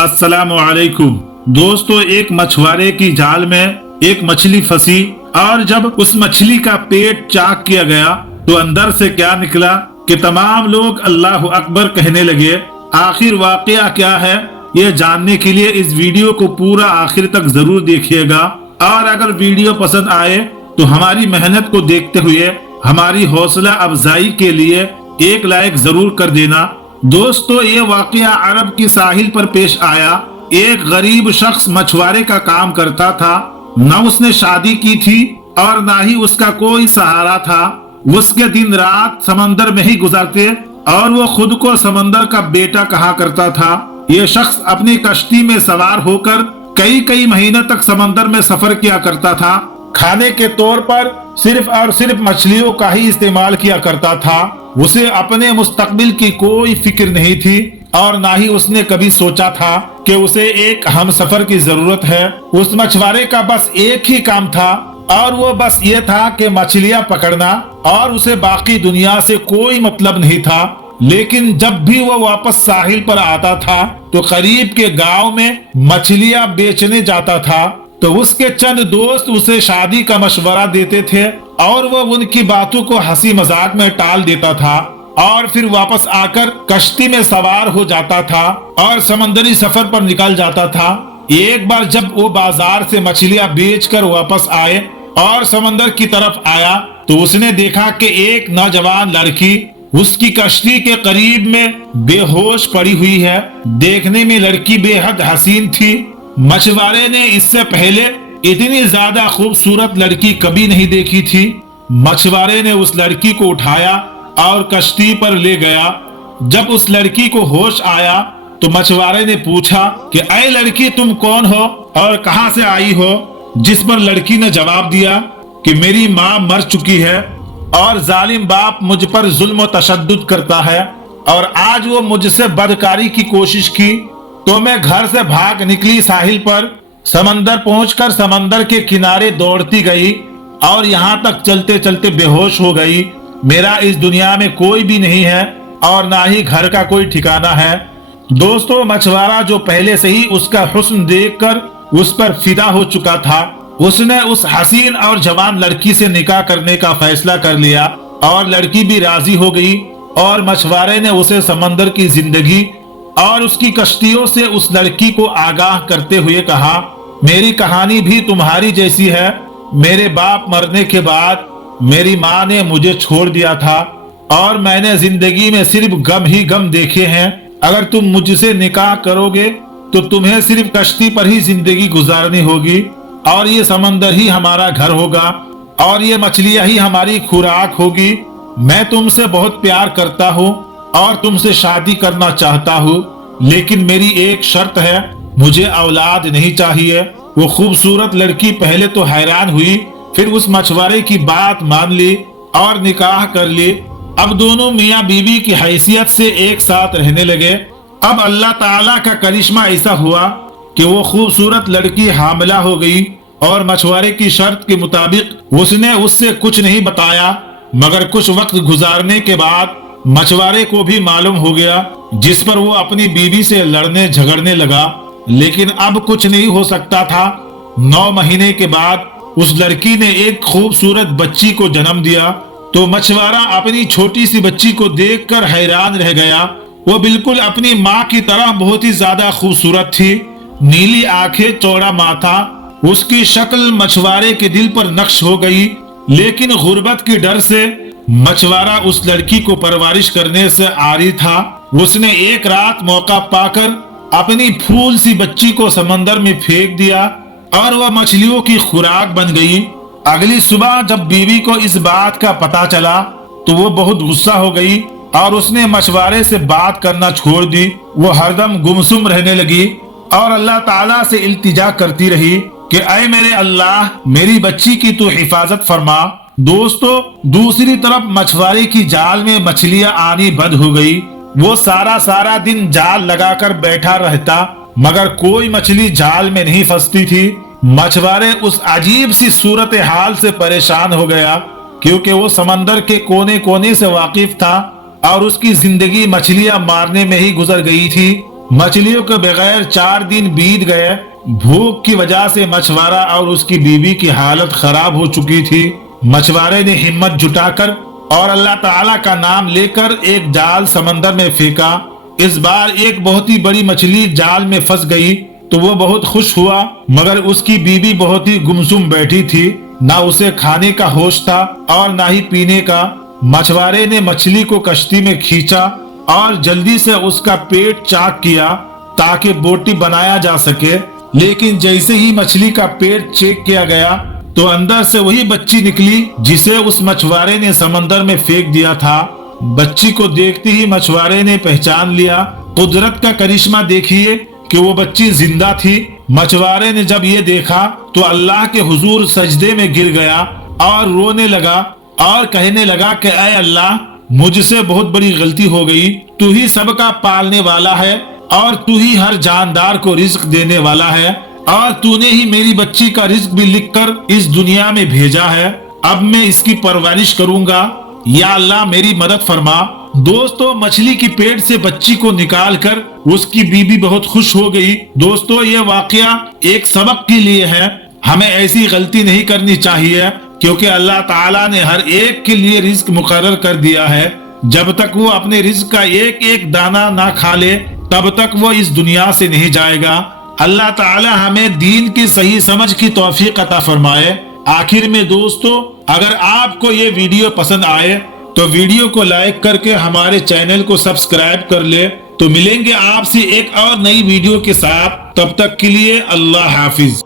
अस्सलामु अलैकुम। दोस्तों, एक मछुआरे की जाल में एक मछली फंसी और जब उस मछली का पेट चाक किया गया तो अंदर से क्या निकला कि तमाम लोग अल्लाह अकबर कहने लगे। आखिर वाकया क्या है, ये जानने के लिए इस वीडियो को पूरा आखिर तक जरूर देखिएगा। और अगर वीडियो पसंद आए तो हमारी मेहनत को देखते हुए हमारी हौसला अफजाई के लिए एक लाइक जरूर कर देना। दोस्तों, ये वाकया अरब की साहिल पर पेश आया। एक गरीब शख्स मछुआरे का काम करता था। न उसने शादी की थी और न ही उसका कोई सहारा था। उसके दिन रात समंदर में ही गुजरते और वो खुद को समंदर का बेटा कहा करता था। ये शख्स अपनी कश्ती में सवार होकर कई कई महीनों तक समंदर में सफर किया करता था। खाने के तौर पर सिर्फ और सिर्फ मछलियों का ही इस्तेमाल किया करता था। उसे अपने मुस्तकबिल की कोई फिक्र नहीं थी और ना ही उसने कभी सोचा था कि उसे एक हमसफर की जरूरत है। उस मछुआरे का बस एक ही काम था और वो बस ये था कि मछलियां पकड़ना, और उसे बाकी दुनिया से कोई मतलब नहीं था। लेकिन जब भी वो वापस साहिल पर आता था तो करीब के गांव में मछलियां बेचने जाता था। तो उसके चंद दोस्त उसे शादी का मशवरा देते थे और वो उनकी बातों को हंसी मजाक में टाल देता था और फिर वापस आकर कश्ती में सवार हो जाता था और समंदरी सफर पर निकल जाता था। एक बार जब वो बाजार से मछलियां बेचकर वापस आए और समंदर की तरफ आया तो उसने देखा कि एक नौजवान लड़की उसकी कश्ती के करीब में बेहोश पड़ी हुई है। देखने में लड़की बेहद हसीन थी। मछुआरे ने इससे पहले इतनी ज्यादा खूबसूरत लड़की कभी नहीं देखी थी। मछुआरे ने उस लड़की को उठाया और कश्ती पर ले गया। जब उस लड़की को होश आया तो मछुआरे ने पूछा कि ऐ लड़की, तुम कौन हो और कहां से आई हो? जिस पर लड़की ने जवाब दिया कि मेरी माँ मर चुकी है और जालिम बाप मुझ पर जुल्म और तशद्दुद करता है और आज वो मुझसे बदकारी की कोशिश की तो मैं घर से भाग निकली। साहिल पर समंदर पहुंचकर समंदर के किनारे दौड़ती गई और यहाँ तक चलते चलते बेहोश हो गई। मेरा इस दुनिया में कोई भी नहीं है और ना ही घर का कोई ठिकाना है। दोस्तों, मछुआरा जो पहले से ही उसका हुस्न देखकर उस पर फिदा हो चुका था, उसने उस हसीन और जवान लड़की से निकाह करने का फैसला कर लिया और लड़की भी राजी हो गई। और मछुआरे ने उसे समंदर की जिंदगी और उसकी कश्तियों से उस लड़की को आगाह करते हुए कहा, मेरी कहानी भी तुम्हारी जैसी है। मेरे बाप मरने के बाद मेरी माँ ने मुझे छोड़ दिया था और मैंने जिंदगी में सिर्फ गम ही गम देखे हैं। अगर तुम मुझसे निकाह करोगे तो तुम्हें सिर्फ कश्ती पर ही जिंदगी गुजारनी होगी और ये समंदर ही हमारा घर होगा और ये मछलियां ही हमारी खुराक होगी। मैं तुमसे बहुत प्यार करता हूँ और तुमसे शादी करना चाहता हूँ, लेकिन मेरी एक शर्त है, मुझे औलाद नहीं चाहिए। वो खूबसूरत लड़की पहले तो हैरान हुई, फिर उस मछुआरे की बात मान ली और निकाह कर ली। अब दोनों मियाँ बीवी की हैसियत से एक साथ रहने लगे। अब अल्लाह ताला का करिश्मा ऐसा हुआ कि वो खूबसूरत लड़की हामिला हो गई और मछुआरे की शर्त के मुताबिक उसने उससे कुछ नहीं बताया। मगर कुछ वक्त गुजारने के बाद मछुआरे को भी मालूम हो गया, जिस पर वो अपनी बीवी से लड़ने झगड़ने लगा। लेकिन अब कुछ नहीं हो सकता था। 9 महीने के बाद उस लड़की ने एक खूबसूरत बच्ची को जन्म दिया। तो मछुआरा अपनी छोटी सी बच्ची को देखकर हैरान रह गया। वो बिल्कुल अपनी माँ की तरह बहुत ही ज्यादा खूबसूरत थी। नीली आंखें, चौड़ा माथा, उसकी शक्ल मछुआरे के दिल पर नक्श हो गई। लेकिन गुर्बत की डर से मछुआरा उस लड़की को परवरिश करने से आरी था। उसने एक रात मौका पाकर अपनी फूल सी बच्ची को समंदर में फेंक दिया और वह मछलियों की खुराक बन गई। अगली सुबह जब बीवी को इस बात का पता चला तो वो बहुत गुस्सा हो गई और उसने मछुआरे से बात करना छोड़ दी। वो हरदम गुमसुम रहने लगी और अल्लाह ताला से इल्तिजा करती रही कि ऐ मेरे अल्लाह, मेरी बच्ची की तू हिफाजत फरमा। दोस्तों, दूसरी तरफ मछुआरे की जाल में मछलियां आनी बंद हो गई। वो सारा दिन जाल लगाकर बैठा रहता मगर कोई मछली जाल में नहीं फंसती थी। मछुआरे उस अजीब सी सूरत हाल से परेशान हो गया क्योंकि वो समंदर के कोने कोने से वाकिफ था और उसकी जिंदगी मछलियां मारने में ही गुजर गई थी। मछलियों के बगैर 4 दिन बीत गए। भूख की वजह से मछुआरा और उसकी बीवी की हालत खराब हो चुकी थी। मछुआरे ने हिम्मत जुटाकर और अल्लाह ताला का नाम लेकर एक जाल समंदर में फेंका। इस बार एक बहुत ही बड़ी मछली जाल में फंस गई तो वो बहुत खुश हुआ, मगर उसकी बीवी बहुत ही गुमसुम बैठी थी। ना उसे खाने का होश था और ना ही पीने का। मछुआरे ने मछली को कश्ती में खींचा और जल्दी से उसका पेट चाक किया ताकि बोटी बनाया जा सके। लेकिन जैसे ही मछली का पेट चेक किया गया तो अंदर से वही बच्ची निकली जिसे उस मछुआरे ने समंदर में फेंक दिया था। बच्ची को देखते ही मछुआरे ने पहचान लिया। कुदरत का करिश्मा देखिए कि वो बच्ची जिंदा थी। मछुआरे ने जब ये देखा तो अल्लाह के हुजूर सजदे में गिर गया और रोने लगा और कहने लगा कि ऐ अल्लाह, मुझसे बहुत बड़ी गलती हो गई। तू ही सबका पालने वाला है और तू ही हर जानदार को रिज्क देने वाला है और तूने ही मेरी बच्ची का रिज्क भी लिखकर इस दुनिया में भेजा है। अब मैं इसकी परवरिश करूंगा, या अल्लाह मेरी मदद फरमा। दोस्तों, मछली की पेट से बच्ची को निकालकर उसकी बीबी बहुत खुश हो गई। दोस्तों, ये वाकया एक सबक के लिए है। हमें ऐसी गलती नहीं करनी चाहिए क्योंकि अल्लाह ताला ने हर एक के लिए रिज्क मुकर्रर कर दिया है। जब तक वो अपने रिज्क का एक एक दाना ना खा ले तब तक वो इस दुनिया से नहीं जाएगा। अल्लाह ताला हमें दीन की सही समझ की तौफीक अता फरमाए। आखिर में दोस्तों, अगर आपको ये वीडियो पसंद आए तो वीडियो को लाइक करके हमारे चैनल को सब्सक्राइब कर ले। तो मिलेंगे आपसे एक और नई वीडियो के साथ। तब तक के लिए अल्लाह हाफिज।